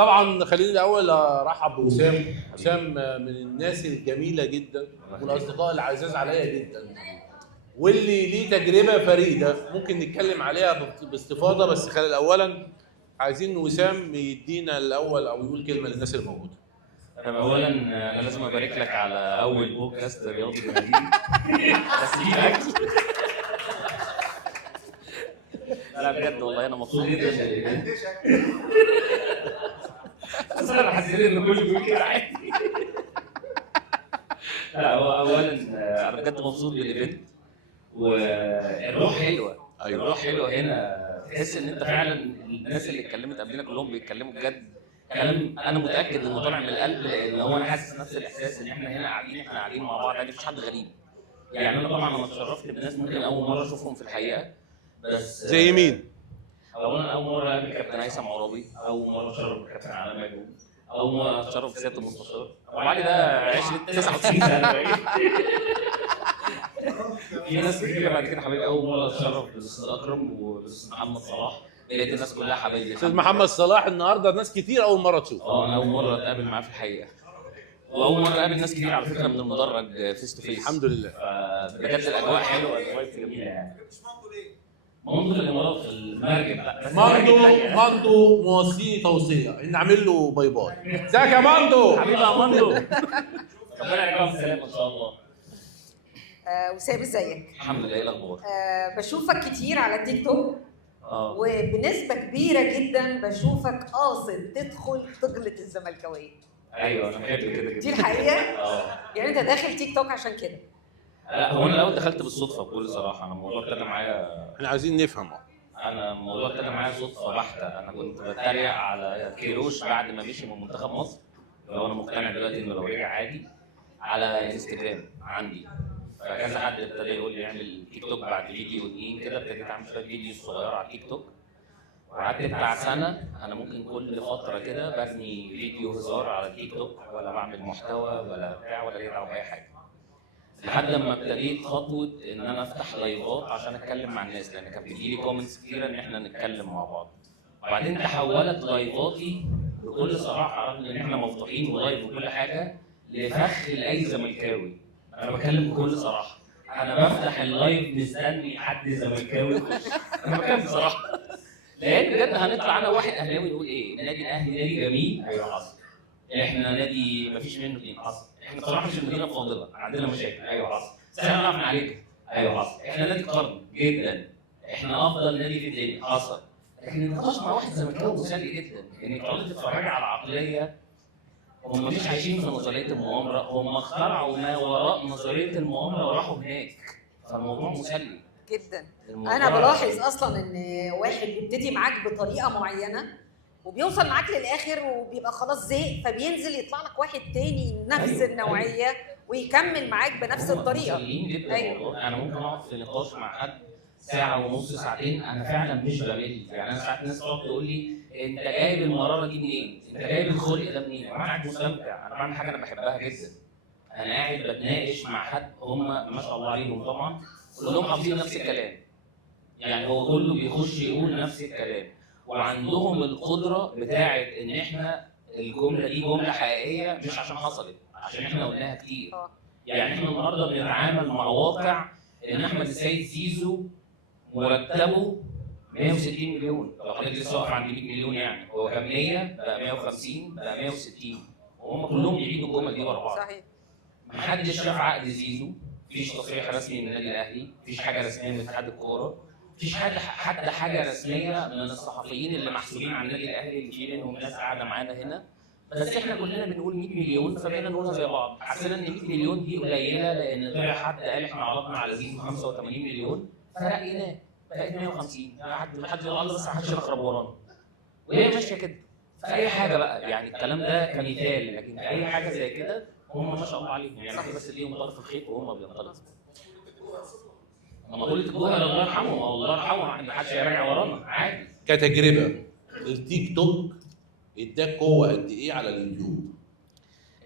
طبعا خليني الاول ارحب بوسام. وسام من الناس الجميله جدا والاصدقاء العزاز عليا جدا، واللي ليه تجربه فريده ممكن نتكلم عليها باستفاضه. بس خلينا اولا عايزين وسام يدينا الاول او يقول كلمه للناس الموجوده. اولا انا لازم ابارك لك على اول بودكاست رياضي جماهيري. بس في اكل. لا بجد والله انا مبسوط جدا. بس انا حسيت ان كله بيقول كده عادي. لا هو اولا انا بجد مبسوط بالايفنت والروح حلوه. أيوة. الروح حلوه هنا، تحس ان انت فعلا الناس اللي اتكلمت قبلنا كلهم بيتكلموا بجد كلام انا متاكد انه طالع من القلب، لان هو انا حاسس نفس الاحساس ان احنا هنا قاعدين مع بعض، مفيش حد غريب. يعني انا طبعا انا اتشرفت بناس ممكن اول مره اشوفهم في الحقيقه، بس زي مين؟ اولا اول مره اقابل كابتن هيثم عرابي، اول مره اتشرف بالكابتن علاء مجنون، اول مره اتشرف بسياده المستشار وبعد ده 99 سنه. في ناس كتير بعد كده حبايبي. اول مره اتشرف بالاستاذ اكرم وبالاستاذ محمد صلاح، لقيت الناس كلها حبايبي. استاذ محمد صلاح النهارده ناس كتير اول مره تشوف. انا اول مره اتقابل معاه في الحقيقه، واول مره اقابل ناس كتير على فكره من المدرج فيس تو فيس. الحمد لله. بجد الاجواء حلوه، الاجواء جميله يعني. مندو في الامارات في المركب بقى. ماندو موصيني توصيه ان اعمل له باي باي. ازيك يا ماندو؟ حبيبي يا مندو، ربنا يرجعك بالسلامه ان شاء الله. وسام ازيك؟ الحمد لله. ايه الاخبار؟ بشوفك كتير على التيك توك، وبنسبه كبيره جدا بشوفك قاصد تدخل تغلط الزملكاويه. ايوه انا بحب كده دي الحقيقه؟ يعني انت داخل تيك توك عشان كده؟ لا هو انا الاول دخلت بالصدفه بكل صراحه. انا الموضوع ابتدى معايا، احنا عايزين نفهم. انا الموضوع ابتدى معايا صدفه بحته. انا كنت بتريق على كيروش بعد ما مشي من منتخب مصر، لو انا مقتنع دلوقتي انه لو رجع عادي، على انستجرام عندي. فكذا حد ابتدى يقول لي اعمل تيك توك بعد فيديو اتنين كده. ابتديت اعمل شويه فيديوز صغيره على التيك توك، وقعدت بتاع سنه. انا ممكن كل فتره كده برمي فيديو هزار على التيك توك، ولا بعمل محتوى ولا بتاع ولا ليه دعوه باي حاجه، لحد ما ابتديت خطوه ان انا افتح لايفات عشان اتكلم مع الناس، لان كان بيجي لي كومنتس كتيره ان احنا نتكلم مع بعض. وبعدين تحولت لايفاتي بكل صراحه، رغم ان احنا مفتوحين ولايف وكل حاجه، لفخ لاي زملكاوي. انا بتكلم بكل صراحه، انا بفتح اللايف مستني حد زملكاوي يخش. انا بتكلم بصراحه، لان بجد هنطلع انا واحد اهلاوي نقول ايه؟ النادي الاهلي نادي جميل. ايوه حصل. احنا نادي مفيش منه اتنين. حصل. احنا بصراحه مش المدينه الفاضله، عندنا مشاكل. ايوه حصل. بس احنا بنعرف نعالجها. ايوه حصل. احنا نادي قرن جدا، احنا افضل نادي في الدنيا. حصل. لكن النقاش مع واحد زملكاوي مسلي جدا، انك تقعدي تتفرجي على عقليه هم مش عايشين في نظريه المؤامره، هم اخترعوا ما وراء نظريه المؤامره وراحوا هناك. فالموضوع مسلي جدا. انا بلاحظ اصلا ان واحد بيبتدي معاك بطريقه معينه وبيوصل معاك للاخر وبيبقى خلاص زهق، فبينزل يطلع لك واحد تاني نفس النوعيه ويكمل معاك بنفس الطريقه. مسليين جدا. أيوة. انا ممكن اقعد في نقاش مع حد ساعه ونص ساعتين، انا فعلا مش بمل. يعني انا ساعات الناس تقعد تقول لي انت جايب المراره دي منين؟ انت جايب الخلق ده منين؟ انا قاعد مستمتع، انا بعمل حاجه انا بحبها جدا. انا قاعد بتناقش مع حد هم ما شاء الله عليهم طبعا كلهم حافظين نفس الكلام، يعني هو كله بيخش يقول نفس الكلام، وعندهم القدره بتاعه ان احنا الجمله دي جمله حقيقيه مش عشان حصلت، عشان احنا قلناها كتير. يعني احنا النهارده بنتعامل مع واقع ان احمد السيد زيزو مرتبه 160 مليون، لو حضرتك لسه واقف عند 100 مليون يعني هو كان 100 بقى 150 بقى 160، وهم كلهم بيعيدوا الجمل دي ورا بعض. صحيح. محدش شاف عقد زيزو، مفيش تصريح رسمي من النادي الاهلي، مفيش حاجه رسميه من اتحاد الكوره، مفيش حتى حاجه رسميه من الصحفيين اللي محسوبين على النادي الاهلي اللي في منهم ناس قاعده معانا هنا. بس احنا كلنا بنقول 100 مليون فبقينا نقولها زي بعض، حسينا ان 100 مليون دي قليله لان طلع حد قال احنا عرضنا على زيزو 85 مليون فرقيناه بقت 150. حد يقول الله بس ما حدش يخرب ورانا، وهي ماشيه كده. في اي حاجه بقى يعني الكلام ده كمثال، لكن في اي حاجه زي كده هم ما شاء الله عليهم يعني بس ليهم طرف الخيط وهم بينطلقوا. لما قلت الجوهر الله يرحمه، الله يرحمه، ما حدش هيراجع ورانا عادي. كتجربه التيك توك اداك قوه قد ايه على اليوتيوب؟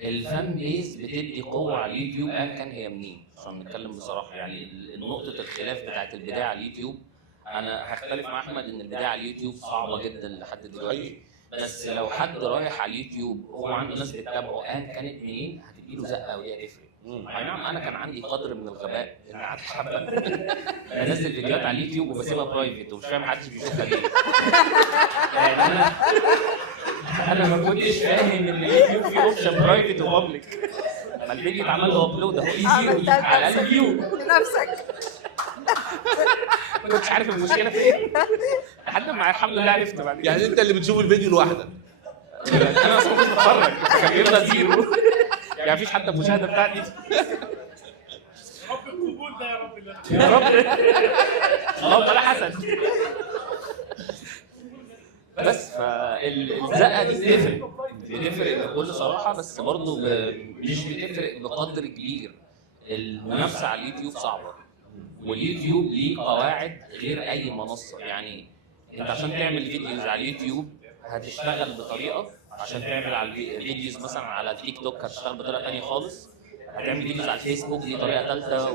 الفان بيز بتدي قوه على اليوتيوب ايا كان هي منين، عشان نتكلم بصراحه. يعني نقطه الخلاف بتاعت البدايه على اليوتيوب، انا هختلف مع احمد ان البدايه على اليوتيوب صعبه جدا لحد دلوقتي، بس لو حد رايح على اليوتيوب وهو عنده ناس بتتابعه ايا كانت منين هتديله زقه ودي هتفرق. اي نعم انا كان عندي قدر من الغباء ان قعدت حبه بنزل فيديوهات على اليوتيوب وبسيبها برايفت ومش فاهم محدش بيشوفها ليه. يعني انا ما كنتش فاهم ان اليوتيوب فيه اوبشن برايفت وبابليك. لما الفيديو اتعمل له ابلود اهو يجي على الاقل فيو لنفسك. ما كنتش عارف المشكله فين لحد ما الحمد لله عرفت بعد كده. يعني انت اللي بتشوف الفيديو لوحدك؟ انا اصلا كنت بتفرج كان بيبقى زيرو يعني مفيش حتى المشاهده بتاعتي. رب القبول ده يا رب الله. يا رب اللهم لا حسن. بس فالزقه دي بتفرق بكل صراحه، بس برضه مش بتفرق بقدر كبير. المنافسه على اليوتيوب صعبه، واليوتيوب ليه قواعد غير اي منصه. يعني انت عشان تعمل فيديوز على اليوتيوب هتشتغل بطريقه، عشان تعمل على الفيديوز مثلا على التيك توك هتشتغل بطريقه ثانيه خالص، هتعمل فيديوز على الفيسبوك دي طريقه ثالثه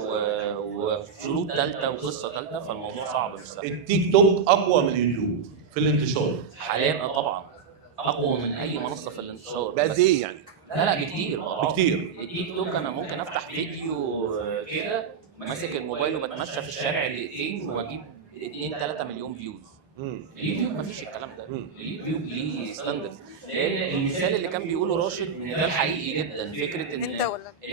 وشروط ثالثه وقصه ثالثه، فالموضوع صعب مش سهل. التيك توك اقوى من اليوتيوب في الانتشار حاليا طبعا اقوى من اي منصه في الانتشار. بقد ايه يعني؟ لا بكتير بكتير. التيك توك انا ممكن افتح فيديو كده ماسك الموبايل وبتمشى في الشارع دقيقتين واجيب 2-3 مليون فيوز. اليوتيوب مفيش الكلام ده. اليوتيوب ليه ستاندرد، لان المثال اللي كان بيقوله راشد مثال حقيقي جدا. فكره ان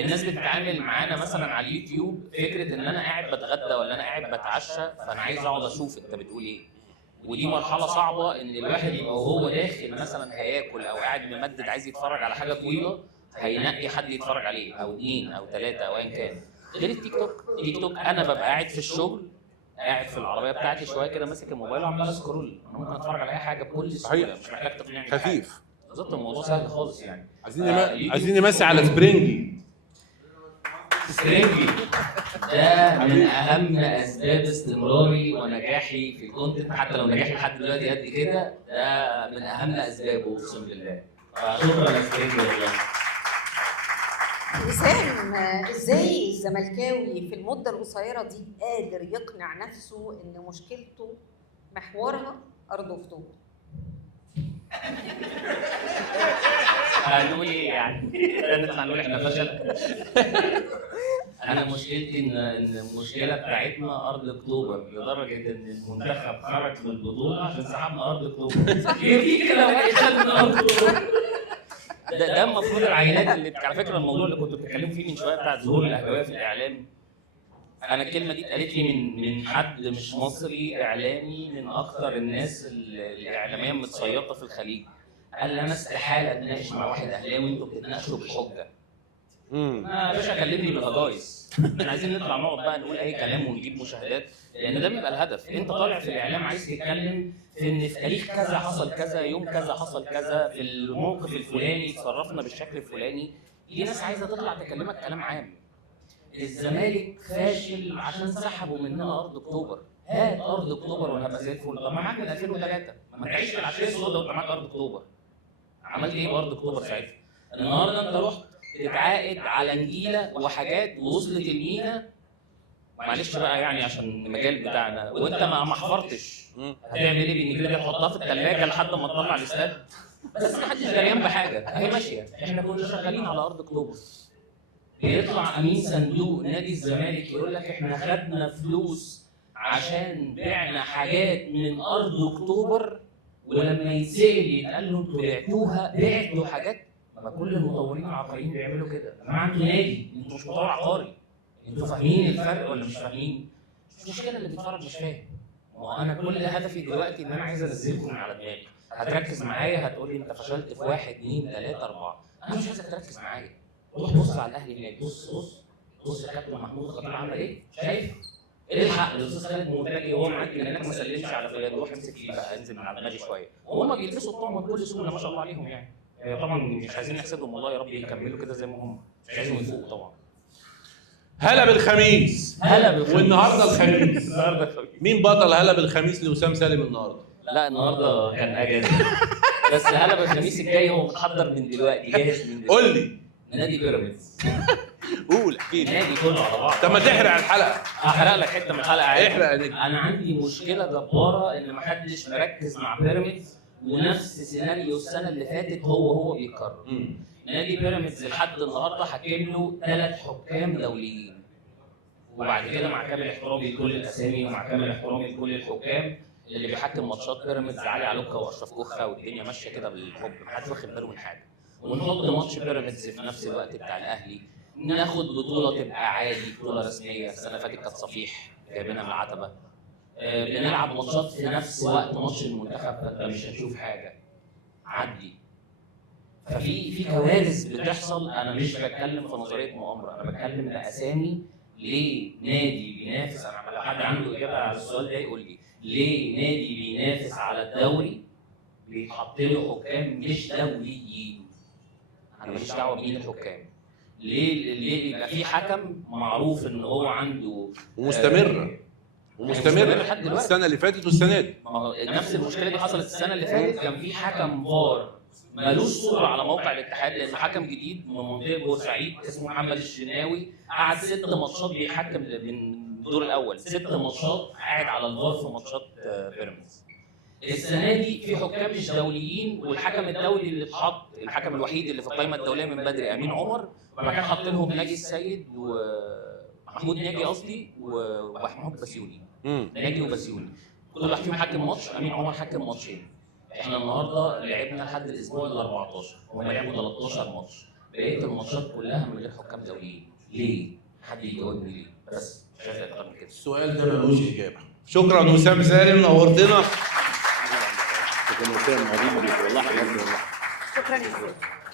الناس بتتعامل معانا مثلا على اليوتيوب فكره ان انا قاعد بتغدى ولا انا قاعد بتعشى فانا عايز اقعد اشوف انت بتقول ايه. ودي مرحله صعبه ان الواحد يبقى وهو داخل مثلا هياكل او قاعد ممدد عايز يتفرج على حاجه طويله هينقي حد يتفرج عليه او 2 أو 3 او ايا كان. غير التيك توك. التيك توك انا ببقى قاعد في الشغل قاعد في العربيه بتاعتي شويه كده ماسك الموبايل وعمال اسكرول، انا ممكن اتفرج على اي حاجه بكل سهوله مش محتاج تقنعني خفيف بالظبط. الموضوع سهل خالص يعني. عايزين نمسي على سبرينجي. سبرينجي ده من اهم اسباب استمراري ونجاحي في الكونتنت، حتى لو نجاحي لحد دلوقتي قد كده ده من اهم اسبابه اقسم بالله. فشكرا يا سبرينجي والله. وسام، ازاي الزملكاوي في المده القصيره دي قادر يقنع نفسه ان مشكلته محورها ارض اكتوبر؟ هنقول ايه يعني؟ نطلع نقول احنا فشل؟ انا مشكلتي ان المشكله بتاعتنا ارض اكتوبر، لدرجه ان المنتخب خرج من البطوله عشان سحبنا ارض اكتوبر. في كده واحد خدنا ارض اكتوبر. ده المفروض العينات اللي على فكره الموضوع اللي كنتوا بتتكلموا فيه من شويه بتاع ظهور الاهلاويه في الاعلام. انا الكلمه دي اتقالت لي من حد مش مصري اعلامي من اكثر الناس الاعلاميه متصيطه في الخليج. قال لي انا استحاله اتناقش مع واحد اهلاوي انتوا بتتناقشوا بالحجه. يا باشا كلمني بالهجايس، احنا عايزين نطلع نقعد بقى نقول اي كلام ونجيب مشاهدات، لان ده بيبقى الهدف. انت طالع في الاعلام عايز تتكلم في ان في تاريخ كذا حصل كذا، يوم كذا حصل كذا، في الموقف الفلاني اتصرفنا بالشكل الفلاني. في ناس عايزه تطلع تكلمك كلام عام. الزمالك فاشل عشان سحبوا مننا ارض اكتوبر. هات ارض اكتوبر وهبقى زي الفل. طب ما معاك من 2003 ما تعيش في العشريه السوداء وانت معاك ارض اكتوبر. عملت ايه بارض اكتوبر ساعتها؟ النهارده انت رحت تتعاقد على نجيله وحاجات ووصلت المينا، معلش بقى يعني عشان المجال بتاعنا، وانت ما حفرتش. هتعمل ايه بالنجيله دي؟ تحطها في الثلاجه لحد ما تطلع الاستاد؟ بس ما حدش دريان بحاجه، اهي ماشيه. احنا كنا شغالين على ارض اكتوبر. بيطلع امين صندوق نادي الزمالك يقول لك احنا خدنا فلوس عشان بعنا حاجات من ارض اكتوبر، ولما يتسال يتقال له انتوا بعتوا حاجات. ما كل المطورين العقاريين بيعملوا كده. يا جماعه انتوا نادي، انتوا مش مطور عقاري. انتوا فاهمين الفرق ولا مش فاهمين؟ مش مشكله اللي بيتفرج مش فاهم. ما انا كل هدفي دلوقتي ان انا عايز انزلكم من على دماغي. هتركز معايا هتقول لي انت فشلت في 1 2 3 4. انا مش عايزك تركز معايا. روح بص على الاهلي هناك، بص يا كابتن محمود الخطيب عمل ايه؟ شايف؟ الحق الاستاذ خالد مرتجي وهو معدي من هناك ما سلمش على فلان، روح امسك فيه بقى انزل من على دماغي شويه. وهم بيلبسوا الطعم بكل سهوله ما شاء الله عليهم يعني. طبعا مش عايزين نحسدهم والله، يا رب يكملوا كده زي ما هم، مش عايزهم يفوقوا طبعا. هلا بالخميس. والنهارده الخميس. مين بطل هلا بالخميس لوسام سالم النهارده؟ لا النهارده كان اجازه. بس هلا بالخميس الجاي هو متحضر من دلوقتي، جاهز من دلوقتي. قول لي. نادي بيراميدز. قول احكي لي. النادي كله على بعض. طب ما تحرق الحلقه. هحرق لك حته من الحلقه عادي. احرق يا نجم. انا عندي مشكله جباره ان محدش مركز مع بيراميدز ونفس سيناريو السنه اللي فاتت هو بيتكرر. نادي بيراميدز لحد النهارده حاكم له 3 حكام دوليين، وبعد كده مع كامل احترامي لكل الاسامي ومع كامل احترامي لكل الحكام، اللي بيحكم ماتشات بيراميدز علي علوكا واشرف كوخه، والدنيا ماشيه كده بالحب، محدش واخد باله من حاجه. ونحط ماتش بيراميدز في نفس الوقت بتاع الاهلي، ناخد بطوله تبقى عادي، بطوله رسميه. السنه اللي فاتت كانت صفيح جايبينها من العتبه. بنلعب ماتشات في نفس وقت ماتش المنتخب، فانت مش هتشوف حاجه، عدي. ففي كوارث بتحصل. انا مش بتكلم في نظريه مؤامره، انا بتكلم باسامي. ليه نادي بينافس؟ انا لو حد عنده اجابه على السؤال ده يقول لي ليه نادي بينافس على الدوري بيتحط له حكام مش دوليين؟ انا ماليش دعوه بمين الحكام. ليه يبقى في حكم معروف ان هو عنده ومستمره لحد دلوقتي، السنه اللي فاتت والسنه دي. ما هو نفس المشكله دي حصلت السنه اللي فاتت. كان في حكم فار مالوش صوره على موقع الاتحاد، لان حكم جديد من منطقه بورسعيد اسمه محمد الشناوي، قعد 6 ماتشات بيحكم من الدور الاول، 6 ماتشات قاعد على الفار في ماتشات بيراميدز. السنه دي في حكام مش دوليين، والحكم الدولي اللي اتحط، الحكم الوحيد اللي في القائمه الدوليه من بدري امين عمر، وكان حاطينهم ناجي السيد ومحمود ناجي قصدي ومحمود بسيوني. ناجي وبسيوني كل واحد فيهم حكم ماتش، امين عمر حكم ماتشين. احنا النهارده لعبنا لحد الاسبوع ال 14، وهم لعبوا 13 ماتش، بقيه الماتشات كلها من غير حكام دوليين. ليه؟ حد يجاوبني ليه؟ بس مش عايز اكتر من كده. السؤال ده ملوش اجابه. شكرا وسام سالم، نورتنا. شكرا وسام، عظيم والله. شكرا يا